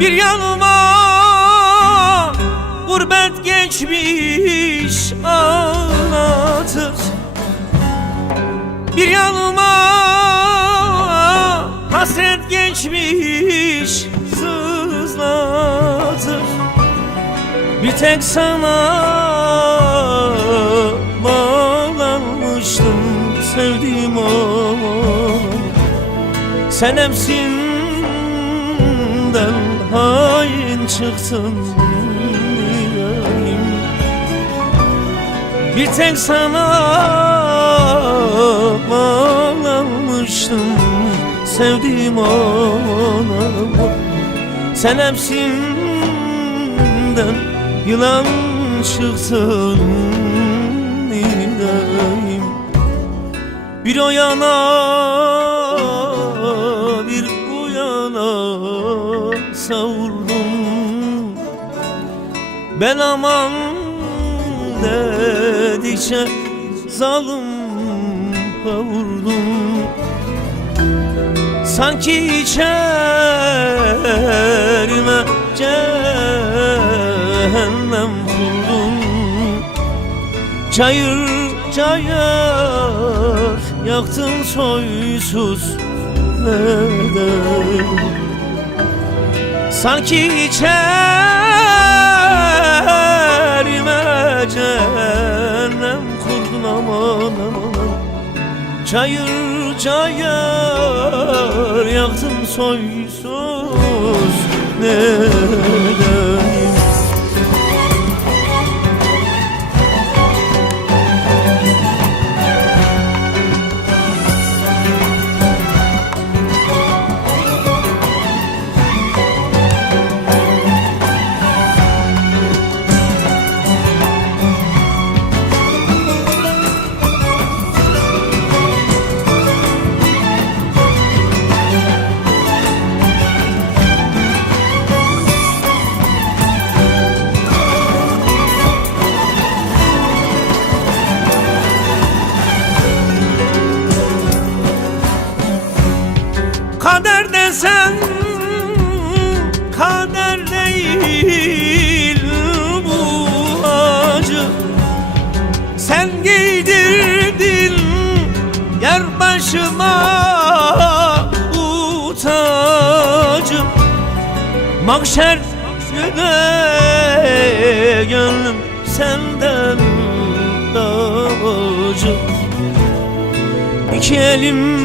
Bir yanıma gurbet geçmiş ağlatır, bir yanıma hasret geçmiş sızlatır. Bir tek sana bağlanmıştım sevdiğim o. Sen hepsinden hain çıktın yüreğim. Bir tek sana bağlanmıştım sevdiğim ona. Sen hepsinden yılan çıktın yüreğim. Bir o yana bir bu yana savurdum. Ben aman dedikçe zalim kavurdum. Sanki içerime cehennem kurdum. Çayır çayır yaktın soysuz neden? Sanki içerime cehennem kurdun aman aman. Çayır çayır yaktın soysuz neden? Kader desen kader değil bu acı. Sen giydirdin yer başıma bu tacı. Mahşer günü gönlüm senden davacı. İki elim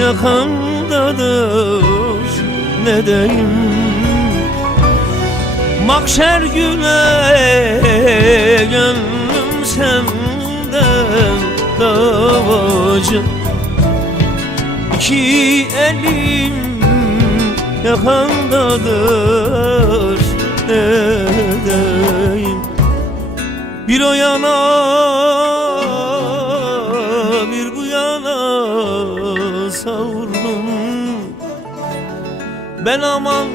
yakandadır ne deyim. Mahşer güne gönlüm senden davacı. İki elim yakandadır ne deyim. Bir o yana bir bu yana savurdum. Ben aman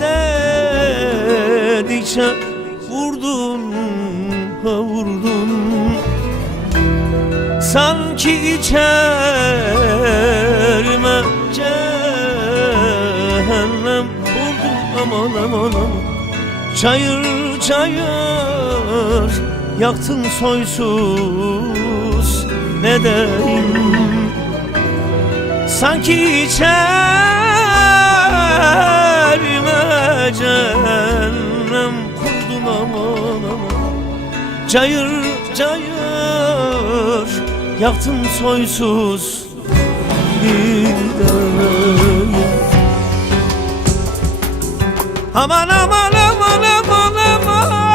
dedikçe vurdun kavurdun. Sanki içerime cehennem kurdun aman aman aman. Çayır çayır yaktın soysuz ne deyim. Sanki içerime cehennem Cayır cayır yaktın soysuz yüreği. Aman aman aman aman aman,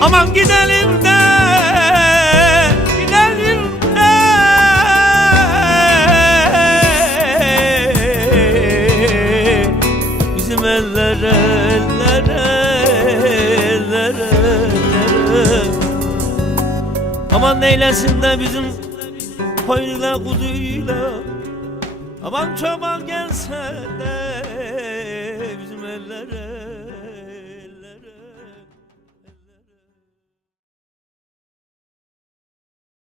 aman gidelim de, gidelim de, bizim ellere, ellere, ellere, ellere. Aman neylesin de bizim koyunla kuzuyla, aman çoban gelse de bizim ellere.